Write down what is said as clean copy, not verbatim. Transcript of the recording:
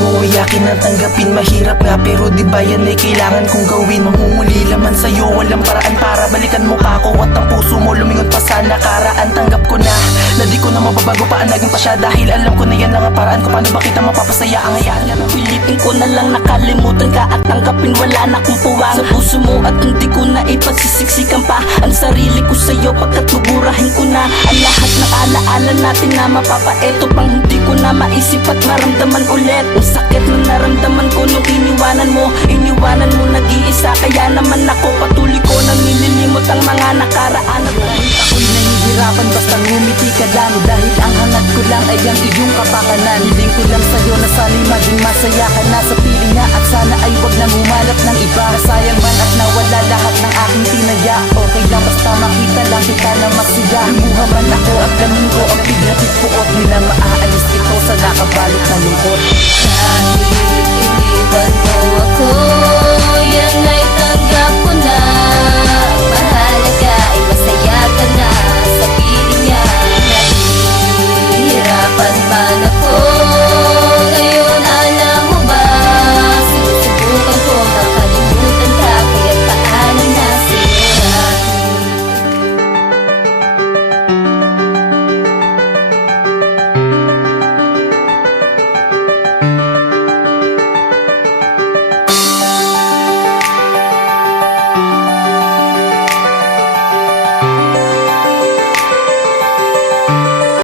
mo iyakin at tanggapin. Mahirap nga pero di ba yan ay kailangan kong gawin. Mangunguli laman sa'yo, walang paraan para balikan mo pa ako. At ang puso mo lumingon pa sa nakaraan. Tanggap ko na di ko na mababago pa ang naging pa siya. Dahil alam ko na yan lang ang paraan ko. Paano ba kita mapapasaya ang hayaan nga ng Pilitin ko na lang nakalimutan ka at tanggapin wala na kong puwang sa puso mo. At hindi ko na ipagsisiksikan pa ang sarili ko sa'yo, pagkat buburahin ko na ang lahat ng alaala natin na mapapaeto pang hindi ko na maisip at maramdaman ulit. Ang sakit na naramdaman ko nung iniwanan mo nag-iisa. Kaya naman ako patuloy ko nang nililimot ang mga nakaraan. At dahil ako'y nahihirapan basta ngumiti ka lang, dahil ang hangad ko lang ay ang iyong kapakanan. Hiling ko lang sa'yo na sana'y maging masaya ka na sa piling niya, at sana ay wag nang humanap ng iba. Sayang man at nawala lahat ng aking tinaya. Okay lang basta makita lang kita na masaya. Lumuha man ako at ganun ko ang bigat at puot, di na maaalis ito sa nakabalot ng lungkot. Kahit iniwan mo ako, yan ay